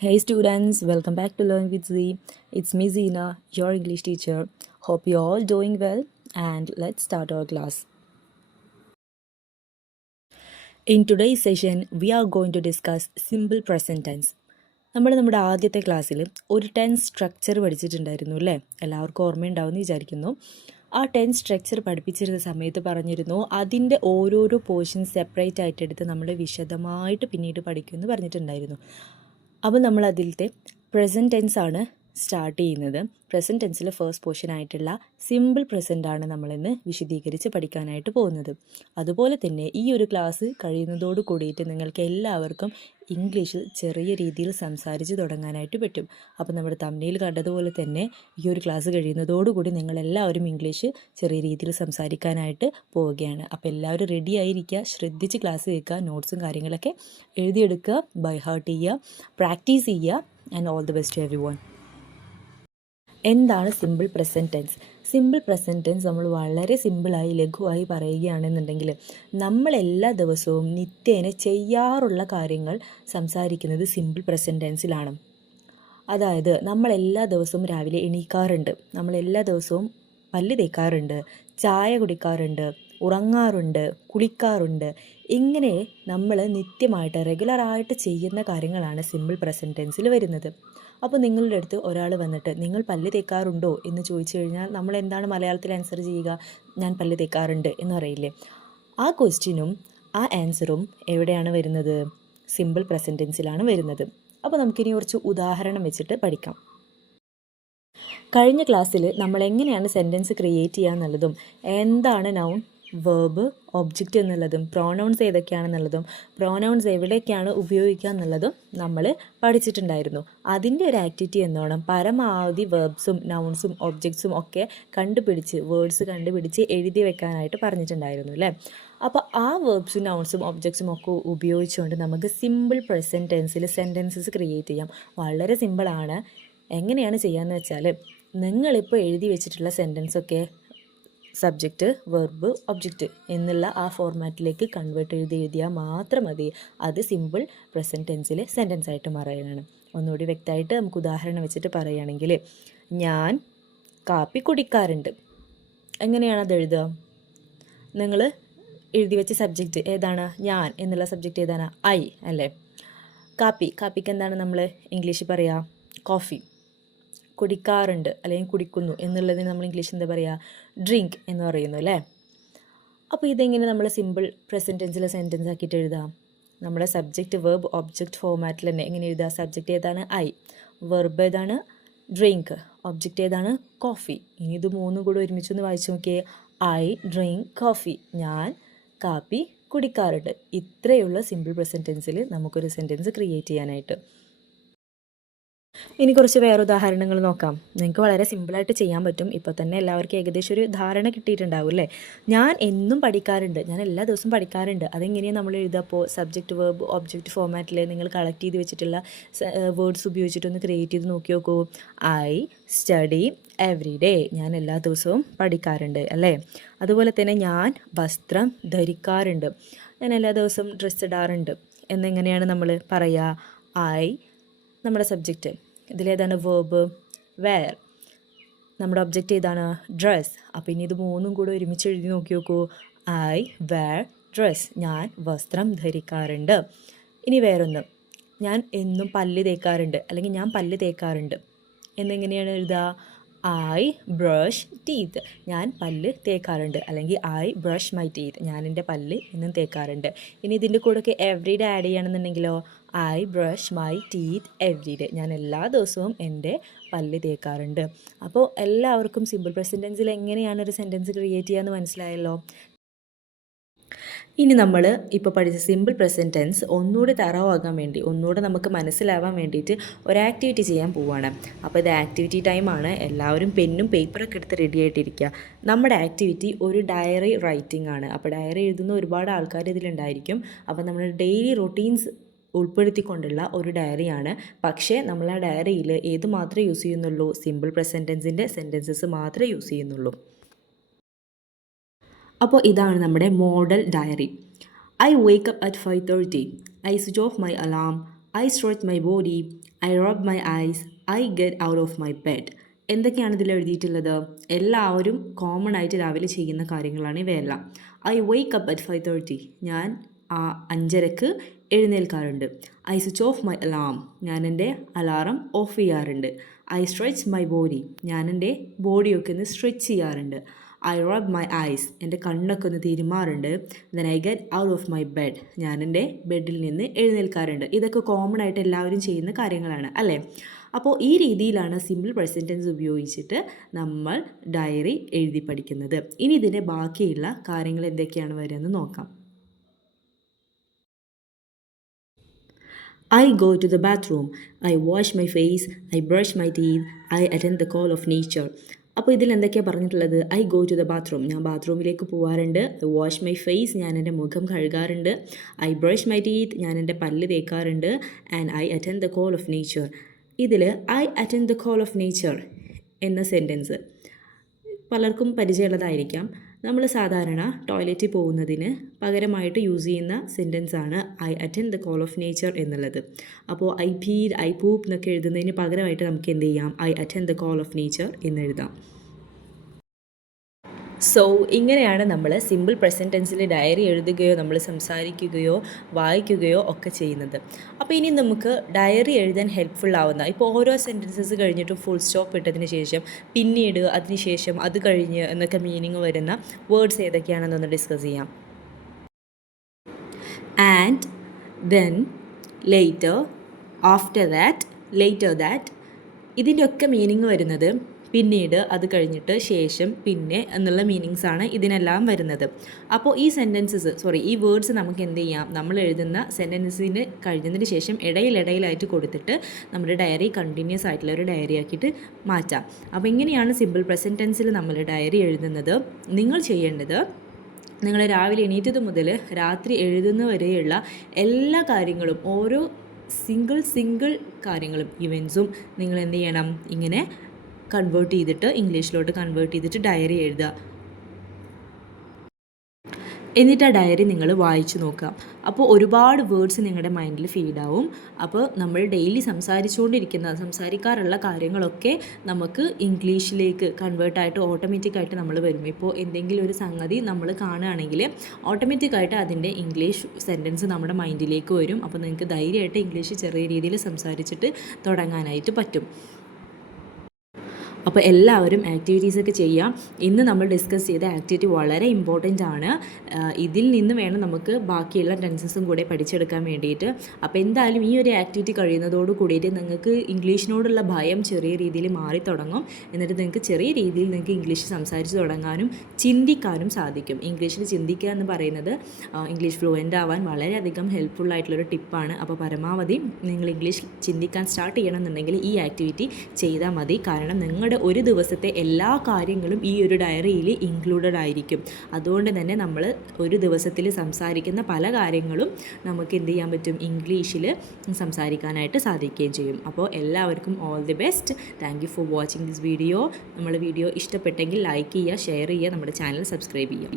Hey students, welcome back to Learn with Z. It's me Zina, your English teacher. Hope you're all doing well and let's start our class. In today's session, we are going to discuss simple present tense. നമ്മുടെ ആദ്യത്തെ ക്ലാസ്സിൽ ഒരു tense structure പഠിച്ചിട്ടുണ്ടായിരുന്നു അല്ലേ? എല്ലാവർക്കും ഓർമ്മയുണ്ടാവുമെന്ന് വിചാരിക്കുന്നു. ആ tense structure പഠിപ്പിച്ചിരുന്ന സമയത്ത് പറഞ്ഞിരുന്നു അതിൻ്റെ ഓരോരോ പോർഷൻസ് സെപ്പറേറ്റ് ആയിട്ട് എടുത്ത് നമ്മൾ വിശദമായിട്ട് പിന്നീട് പഠിക്കുമെന്ന് പറഞ്ഞിട്ടുണ്ടായിരുന്നു. അപ്പോൾ നമ്മൾ അതിലത്തെ പ്രസൻറ്റ് ടെൻസ് ആണ് സ്റ്റാർട്ട് ചെയ്യുന്നത്. പ്രസൻറ്റ് ടെൻസിലെ ഫസ്റ്റ് പോർഷൻ ആയിട്ടുള്ള സിമ്പിൾ പ്രസൻ്റ് ആണ് നമ്മളിന്ന് വിശദീകരിച്ച് പഠിക്കാനായിട്ട് പോകുന്നത്. അതുപോലെ തന്നെ ഈ ഒരു ക്ലാസ് കഴിയുന്നതോട് കൂടിയിട്ട് നിങ്ങൾക്ക് എല്ലാവർക്കും ഇംഗ്ലീഷിൽ ചെറിയ രീതിയിൽ സംസാരിച്ച് തുടങ്ങാനായിട്ട് പറ്റും. അപ്പോൾ നമ്മുടെ തമ്മിൽ കണ്ടതുപോലെ തന്നെ ഈ ഒരു ക്ലാസ് കഴിയുന്നതോടുകൂടി നിങ്ങളെല്ലാവരും ഇംഗ്ലീഷ് ചെറിയ രീതിയിൽ സംസാരിക്കാനായിട്ട് പോവുകയാണ്. അപ്പോൾ എല്ലാവരും റെഡി ആയിരിക്കുക, ശ്രദ്ധിച്ച് ക്ലാസ് കേൾക്കുക, നോട്ട്സും കാര്യങ്ങളൊക്കെ എഴുതിയെടുക്കുക, ബൈ ഹാർട്ട് ചെയ്യുക, പ്രാക്ടീസ് ചെയ്യുക. And all the best to everyone. എന്താണ് simple present tense? Simple present tense നമ്മൾ വളരെ സിമ്പിളായി ലഘുവായി പറയുകയാണെന്നുണ്ടെങ്കിൽ നമ്മൾ എല്ലാ ദിവസവും നിത്യേന ചെയ്യാറുള്ള കാര്യങ്ങൾ സംസാരിക്കുന്നത് സിമ്പിൾ പ്രസൻറ്റ് ടെൻസിലാണ്. അതായത് നമ്മൾ എല്ലാ ദിവസവും രാവിലെ എണീക്കാറുണ്ട്, നമ്മൾ എല്ലാ ദിവസവും പല്ല് തേക്കാറുണ്ട്, ചായ കുടിക്കാറുണ്ട്, ഉറങ്ങാറുണ്ട്, കുളിക്കാറുണ്ട്. ഇങ്ങനെ നമ്മൾ നിത്യമായിട്ട് റെഗുലറായിട്ട് ചെയ്യുന്ന കാര്യങ്ങളാണ് സിമ്പിൾ പ്രസൻറ്റ് ടെൻസിൽ വരുന്നത്. അപ്പോൾ നിങ്ങളുടെ അടുത്ത് ഒരാൾ വന്നിട്ട് നിങ്ങൾ പല്ല് തേക്കാറുണ്ടോ എന്ന് ചോദിച്ചു കഴിഞ്ഞാൽ നമ്മൾ എന്താണ് മലയാളത്തിൽ ആൻസർ ചെയ്യുക? ഞാൻ പല്ല് തേക്കാറുണ്ട് എന്ന് പറയില്ലേ? ആ ക്വസ്റ്റ്യനും ആ ആൻസറും എവിടെയാണ് വരുന്നത്? സിമ്പിൾ പ്രസൻറ്റ് ടെൻസിലാണ് വരുന്നത്. അപ്പോൾ നമുക്കിനി കുറച്ച് ഉദാഹരണം വെച്ചിട്ട് പഠിക്കാം. കഴിഞ്ഞ ക്ലാസ്സിൽ നമ്മൾ എങ്ങനെയാണ് സെൻറ്റൻസ് ക്രിയേറ്റ് ചെയ്യുക എന്നുള്ളതും എന്താണ് നൗൺ, വേർബ്, ഒബ്ജക്റ്റ് എന്നുള്ളതും പ്രോനൗൺസ് ഏതൊക്കെയാണെന്നുള്ളതും പ്രോനൗൺസ് എവിടെയൊക്കെയാണ് ഉപയോഗിക്കുക എന്നുള്ളതും നമ്മൾ പഠിച്ചിട്ടുണ്ടായിരുന്നു. അതിൻ്റെ ഒരു ആക്ടിവിറ്റി എന്നോണം പരമാവധി വേർബ്സും നൗൺസും ഒബ്ജക്ട്സും ഒക്കെ വേർഡ്സ് കണ്ടുപിടിച്ച് എഴുതി വെക്കാനായിട്ട് പറഞ്ഞിട്ടുണ്ടായിരുന്നു അല്ലേ? അപ്പോൾ ആ വേർബ്സും നൗൺസും ഒബ്ജക്ട്സും ഒക്കെ ഉപയോഗിച്ചുകൊണ്ട് നമുക്ക് സിമ്പിൾ പ്രസൻറ്റ് ടെൻസിൽ സെൻറ്റൻസസ് ക്രിയേറ്റ് ചെയ്യാം. വളരെ സിമ്പിളാണ്. എങ്ങനെയാണ് ചെയ്യാമെന്ന് വെച്ചാൽ നിങ്ങളിപ്പോൾ എഴുതി വെച്ചിട്ടുള്ള സെൻറ്റൻസൊക്കെ സബ്ജക്റ്റ്, വെർബ്, ഒബ്ജക്റ്റ് എന്നുള്ള ആ ഫോർമാറ്റിലേക്ക് കൺവേർട്ട് എഴുതിയാൽ മാത്രം മതി. അത് സിമ്പിൾ പ്രസൻറ്റ് ടെൻസിലെ സെൻറ്റൻസ് ആയിട്ട് മാറുകയാണ്. ഒന്നുകൂടി വ്യക്തമായിട്ട് നമുക്ക് ഉദാഹരണം വെച്ചിട്ട് പറയുകയാണെങ്കിൽ, ഞാൻ കാപ്പി കുടിക്കാറുണ്ട്. എങ്ങനെയാണ് അത് എഴുതുക? നിങ്ങൾ എഴുതി വെച്ച സബ്ജക്റ്റ് ഏതാണ്? ഞാൻ എന്നുള്ള സബ്ജക്റ്റ് ഏതാണ്? ഐ അല്ലേ? കാപ്പിക്ക് എന്താണ് നമ്മൾ ഇംഗ്ലീഷിൽ പറയുക? കോഫി. കുടിക്കാറുണ്ട് അല്ലെങ്കിൽ കുടിക്കുന്നു എന്നുള്ളതിന് നമ്മൾ ഇംഗ്ലീഷ് എന്താ പറയുക? ഡ്രിങ്ക് എന്ന് പറയുന്നു അല്ലേ? അപ്പോൾ ഇതെങ്ങനെ നമ്മൾ സിമ്പിൾ പ്രസൻറ്റ് ടെൻസിലെ സെൻറ്റൻസ് ആക്കിയിട്ട് എഴുതാം? നമ്മുടെ സബ്ജക്റ്റ്, വെർബ്, ഒബ്ജക്റ്റ് ഫോർമാറ്റിൽ തന്നെ എങ്ങനെ എഴുതുക? സബ്ജക്റ്റ് ഏതാണ്? ഐ. വെർബ് ഏതാണ്? ഡ്രിങ്ക്. ഒബ്ജക്റ്റ് ഏതാണ്? കോഫി. ഇനി ഇത് മൂന്നും കൂടെ ഒരുമിച്ചൊന്ന് വായിച്ചു നോക്കിയേ. I drink coffee. ഞാൻ കാപ്പി കുടിക്കാറുണ്ട്. ഇത്രയുള്ള സിമ്പിൾ പ്രസൻറ്റ് ടെൻസിൽ നമുക്കൊരു സെൻറ്റൻസ് ക്രിയേറ്റ് ചെയ്യാനായിട്ട്. ഇനി കുറച്ച് വേറെ ഉദാഹരണങ്ങൾ നോക്കാം. നിങ്ങൾക്ക് വളരെ സിമ്പിളായിട്ട് ചെയ്യാൻ പറ്റും. ഇപ്പോൾ തന്നെ എല്ലാവർക്കും ഏകദേശം ഒരു ധാരണ കിട്ടിയിട്ടുണ്ടാവും അല്ലേ? ഞാൻ എന്നും പഠിക്കാറുണ്ട്, ഞാൻ എല്ലാ ദിവസവും പഠിക്കാറുണ്ട്. അതെങ്ങനെയാണ് നമ്മൾ എഴുതുക? അപ്പോൾ സബ്ജക്റ്റ്, വെർബ്, ഒബ്ജക്റ്റ് ഫോർമാറ്റിൽ നിങ്ങൾ കളക്ട് ചെയ്ത് വെച്ചിട്ടുള്ള വേർഡ്സ് ഉപയോഗിച്ചിട്ടൊന്ന് ക്രിയേറ്റ് ചെയ്ത് നോക്കി നോക്കൂ. I study every day. ഞാൻ എല്ലാ ദിവസവും പഠിക്കാറുണ്ട് അല്ലേ? അതുപോലെ തന്നെ ഞാൻ വസ്ത്രം ധരിക്കാറുണ്ട്, ഞാൻ എല്ലാ ദിവസവും ഡ്രസ്സ് ഇടാറുണ്ട് എന്നെങ്ങനെയാണ് നമ്മൾ പറയുക? ഐ നമ്മുടെ സബ്ജക്റ്റ്, ഇതിലേതാണ് വേർബ്? വെയർ. നമ്മുടെ ഒബ്ജക്റ്റ് ഏതാണ്? ഡ്രസ്. അപ്പോൾ ഇനി ഇത് മൂന്നും കൂടെ ഒരുമിച്ച് എഴുതി നോക്കി നോക്കൂ. I wear dress. ഞാൻ വസ്ത്രം ധരിക്കാറുണ്ട്. ഇനി വേറൊന്ന്, ഞാൻ എന്നും പല്ല് തേക്കാറുണ്ട് അല്ലെങ്കിൽ ഞാൻ പല്ല് തേക്കാറുണ്ട് എന്നെങ്ങനെയാണ് എഴുതുക? I brush teeth. ഞാൻ പല്ല് തേക്കാറുണ്ട് അല്ലെങ്കിൽ ഐ ബ്രഷ് മൈ ടീത്ത്. ഞാൻ എൻ്റെ പല്ല് എന്നും തേക്കാറുണ്ട്. ഇനി ഇതിൻ്റെ കൂടെയൊക്കെ എവറി ഡേ ആഡ് ചെയ്യുകയാണെന്നുണ്ടെങ്കിലോ? I brush my teeth every day. ഞാൻ എല്ലാ ദിവസവും എൻ്റെ പല്ല് തേക്കാറുണ്ട്. അപ്പോൾ എല്ലാവർക്കും സിമ്പിൾ പ്രസൻറ്റ് ടെൻസിൽ എങ്ങനെയാണ് ഒരു സെൻറ്റൻസ് ക്രിയേറ്റ് ചെയ്യാമെന്ന് മനസ്സിലായല്ലോ. ഇനി നമ്മൾ ഇപ്പോൾ പഠിച്ച സിമ്പിൾ പ്രസൻറ്റ് ടെൻസ് ഒന്നുകൂടി തറവാകാൻ വേണ്ടി, ഒന്നുകൂടെ നമുക്ക് മനസ്സിലാവാൻ വേണ്ടിയിട്ട് ഒരു ആക്ടിവിറ്റി ചെയ്യാൻ പോവുകയാണ്. അപ്പോൾ ഇത് ആക്ടിവിറ്റി ടൈമാണ്. എല്ലാവരും പെന്നും പേപ്പറൊക്കെ എടുത്ത് റെഡി ആയിട്ടിരിക്കുക. നമ്മുടെ ആക്ടിവിറ്റി ഒരു ഡയറി റൈറ്റിംഗ് ആണ്. അപ്പോൾ ഡയറി എഴുതുന്ന ഒരുപാട് ആൾക്കാർ ഇതിലുണ്ടായിരിക്കും. അപ്പോൾ നമ്മുടെ ഡെയിലി റൊട്ടീൻസ് ഉൾപ്പെടുത്തിക്കൊണ്ടുള്ള ഒരു ഡയറിയാണ്. പക്ഷേ നമ്മൾ ആ ഡയറിയിൽ ഏത് മാത്രമേ യൂസ് ചെയ്യുന്നുള്ളൂ? സിമ്പിൾ പ്രസൻറ്റ് ടെൻസിൻ്റെ സെൻറ്റൻസസ് മാത്രമേ യൂസ് ചെയ്യുന്നുള്ളൂ. അപ്പോൾ ഇതാണ് നമ്മുടെ model diary. I wake up at 5:30. I switch off my alarm. I stretch my body, I rub my eyes, I get out of my bed. എന്തൊക്കെയാണ് ഇതിൽ എഴുതിയിട്ടുള്ളത്? എല്ലാവരും കോമൺ ആയിട്ട് രാവിലെ ചെയ്യുന്ന കാര്യങ്ങളാണ് ഇവയെല്ലാം. I wake up at 5:30. ഞാൻ 5:30 എഴുന്നേൽക്കാറുണ്ട്. I switch off my alarm. ഞാൻ എൻ്റെ അലാറം ഓഫ് ചെയ്യാറുണ്ട്. I stretch my body. ഞാൻ എൻ്റെ ബോഡിയൊക്കെ ഒന്ന് സ്ട്രെച്ച് ചെയ്യാറുണ്ട്. I rub my eyes. എൻ്റെ കണ്ണൊക്കെ ഒന്ന് തിരുമാറുണ്ട്. Then I get out of my bed. ഞാൻ എൻ്റെ ബെഡിൽ നിന്ന് എഴുന്നേൽക്കാറുണ്ട്. ഇതൊക്കെ കോമൺ ആയിട്ട് എല്ലാവരും ചെയ്യുന്ന കാര്യങ്ങളാണ് അല്ലേ? അപ്പോൾ ഈ രീതിയിലാണ് സിമ്പിൾ പ്രസൻറ്റ് ടെൻസ് ഉപയോഗിച്ചിട്ട് നമ്മൾ ഡയറി എഴുതി പഠിക്കുന്നത്. ഇനി ഇതിൻ്റെ ബാക്കിയുള്ള കാര്യങ്ങൾ എന്തൊക്കെയാണ് വരുന്നത് നോക്കാം. I go to the bathroom. I wash my face. I brush my teeth. I attend the call of nature. അപ്പോൾ ഇതിൽ എന്തൊക്കെയാണ് പറഞ്ഞിട്ടുള്ളത്? I go to the bathroom. ഞാൻ ബാത്റൂമിലേക്ക് പോകാറുണ്ട്. I wash my face. ഞാൻ എൻ്റെ മുഖം കഴുകാറുണ്ട്. I brush my teeth. ഞാൻ എൻ്റെ പല്ല് തേക്കാറുണ്ട്. And I attend the call of nature. ഇതിൽ I attend the call of nature എന്ന സെൻറ്റൻസ് പലർക്കും പരിചയമുള്ളതായിരിക്കാം. നമ്മൾ സാധാരണ ടോയ്ലറ്റിൽ പോകുന്നതിന് പകരമായിട്ട് യൂസ് ചെയ്യുന്ന സെൻറ്റൻസാണ് I attend the call of nature എന്നുള്ളത്. അപ്പോൾ ഐ ഫീഡ്, ഐ പൂപ്പ് എന്നൊക്കെ എഴുതുന്നതിന് പകരമായിട്ട് നമുക്ക് എന്ത് ചെയ്യാം? I attend the call of nature എന്നെഴുതാം. സോ ഇങ്ങനെയാണ് നമ്മൾ സിമ്പിൾ പ്രസൻറ്റ് ടെൻസിൽ ഡയറി എഴുതുകയോ നമ്മൾ സംസാരിക്കുകയോ വായിക്കുകയോ ഒക്കെ ചെയ്യുന്നത്. അപ്പോൾ ഇനി നമുക്ക് ഡയറി എഴുതാൻ ഹെൽപ്ഫുൾ ആവുന്ന, ഇപ്പോൾ ഓരോ സെൻറ്റൻസസ് കഴിഞ്ഞിട്ടും ഫുൾ സ്റ്റോപ്പ് ഇട്ടതിന് ശേഷം പിന്നീട് അതിനുശേഷം അത് കഴിഞ്ഞ് എന്നൊക്കെ മീനിങ് വരുന്ന വേർഡ്സ് ഏതൊക്കെയാണെന്നൊന്ന് ഡിസ്കസ് ചെയ്യാം. And, then, later, after that, later that, ഇതിൻ്റെയൊക്കെ മീനിങ് വരുന്നത് പിന്നീട്, അത് കഴിഞ്ഞിട്ട്, ശേഷം, പിന്നെ എന്നുള്ള മീനിങ്സാണ് ഇതിനെല്ലാം വരുന്നത്. അപ്പോൾ ഈ ഈ വേർഡ്സ് നമുക്ക് എന്ത് ചെയ്യാം? നമ്മൾ എഴുതുന്ന സെൻറ്റൻസിന് കഴിഞ്ഞതിന് ശേഷം ഇടയിലായിട്ട് കൊടുത്തിട്ട് നമ്മുടെ ഡയറി കണ്ടിന്യൂസ് ആയിട്ടുള്ള ഒരു ഡയറി ആക്കിയിട്ട് മാറ്റാം. അപ്പോൾ ഇങ്ങനെയാണ് സിമ്പിൾ പ്രസൻറ്റ് ടെൻസിൽ നമ്മൾ ഡയറി എഴുതുന്നത്. നിങ്ങൾ ചെയ്യേണ്ടത്, നിങ്ങൾ രാവിലെ എണീറ്റത് മുതൽ രാത്രി എഴുതുന്നവരെയുള്ള എല്ലാ കാര്യങ്ങളും, ഓരോ സിംഗിൾ കാര്യങ്ങളും, ഇവൻസും നിങ്ങൾ എന്ത് ചെയ്യണം? ഇങ്ങനെ ഇംഗ്ലീഷിലോട്ട് കൺവേർട്ട് ചെയ്തിട്ട് ഡയറി എഴുതുക. എന്നിട്ട് ആ ഡയറി നിങ്ങൾ വായിച്ചു നോക്കുക. അപ്പോൾ ഒരുപാട് വേർഡ്സ് നിങ്ങളുടെ മൈൻഡിൽ ഫീഡാവും. അപ്പോൾ നമ്മൾ ഡെയിലി സംസാരിക്കാറുള്ള കാര്യങ്ങളൊക്കെ നമുക്ക് ഇംഗ്ലീഷിലേക്ക് കൺവേർട്ടായിട്ട് ഓട്ടോമാറ്റിക്കായിട്ട് നമ്മൾ വരും. ഇപ്പോൾ എന്തെങ്കിലും ഒരു സംഗതി നമ്മൾ കാണുകയാണെങ്കിൽ ഓട്ടോമാറ്റിക്കായിട്ട് അതിൻ്റെ ഇംഗ്ലീഷ് സെൻറ്റൻസ് നമ്മുടെ മൈൻഡിലേക്ക് വരും. അപ്പോൾ നിങ്ങൾക്ക് ധൈര്യമായിട്ട് ഇംഗ്ലീഷ് ചെറിയ രീതിയിൽ സംസാരിച്ചിട്ട് തുടങ്ങാനായിട്ട് പറ്റും. അപ്പോൾ എല്ലാവരും ആക്ടിവിറ്റീസൊക്കെ ചെയ്യാം. ഇന്ന് നമ്മൾ ഡിസ്കസ് ചെയ്ത ആക്ടിവിറ്റി വളരെ ഇമ്പോർട്ടൻ്റ് ആണ്. ഇതിൽ നിന്ന് വേണം നമുക്ക് ബാക്കിയുള്ള ടെൻസസും കൂടെ പഠിച്ചെടുക്കാൻ വേണ്ടിയിട്ട്. അപ്പോൾ എന്തായാലും ഈ ഒരു ആക്ടിവിറ്റി കഴിയുന്നതോട് കൂടിയിട്ട് നിങ്ങൾക്ക് ഇംഗ്ലീഷിനോടുള്ള ഭയം ചെറിയ രീതിയിൽ മാറി തുടങ്ങും. എന്നിട്ട് നിങ്ങൾക്ക് ചെറിയ രീതിയിൽ നിങ്ങൾക്ക് ഇംഗ്ലീഷ് സംസാരിച്ച് തുടങ്ങാനും ചിന്തിക്കാനും സാധിക്കും. ഇംഗ്ലീഷിൽ ചിന്തിക്കുക എന്ന് പറയുന്നത് ഇംഗ്ലീഷ് ഫ്ലുവൻ്റ് ആവാൻ വളരെയധികം ഹെൽപ്ഫുള്ളായിട്ടുള്ളൊരു ടിപ്പാണ്. അപ്പോൾ പരമാവധി നിങ്ങൾ ഇംഗ്ലീഷ് ചിന്തിക്കാൻ സ്റ്റാർട്ട് ചെയ്യണമെന്നുണ്ടെങ്കിൽ ഈ ആക്ടിവിറ്റി ചെയ്താൽ മതി. കാരണം നിങ്ങളുടെ ഒരു ദിവസത്തെ എല്ലാ കാര്യങ്ങളും ഈ ഒരു ഡയറിയിൽ ഇൻക്ലൂഡഡ് ആയിരിക്കും. അതുകൊണ്ട് തന്നെ നമ്മൾ ഒരു ദിവസത്തിൽ സംസാരിക്കുന്ന പല കാര്യങ്ങളും നമുക്ക് എന്ത് ചെയ്യാൻ പറ്റും? ഇംഗ്ലീഷിൽ സംസാരിക്കാനായിട്ട് സാധിക്കുകയും ചെയ്യും. അപ്പോൾ എല്ലാവർക്കും all the best. Thank you for watching this video. നമ്മുടെ വീഡിയോ ഇഷ്ടപ്പെട്ടെങ്കിൽ ലൈക്ക് ചെയ്യുക, ഷെയർ ചെയ്യുക, നമ്മുടെ ചാനൽ സബ്സ്ക്രൈബ് ചെയ്യുക.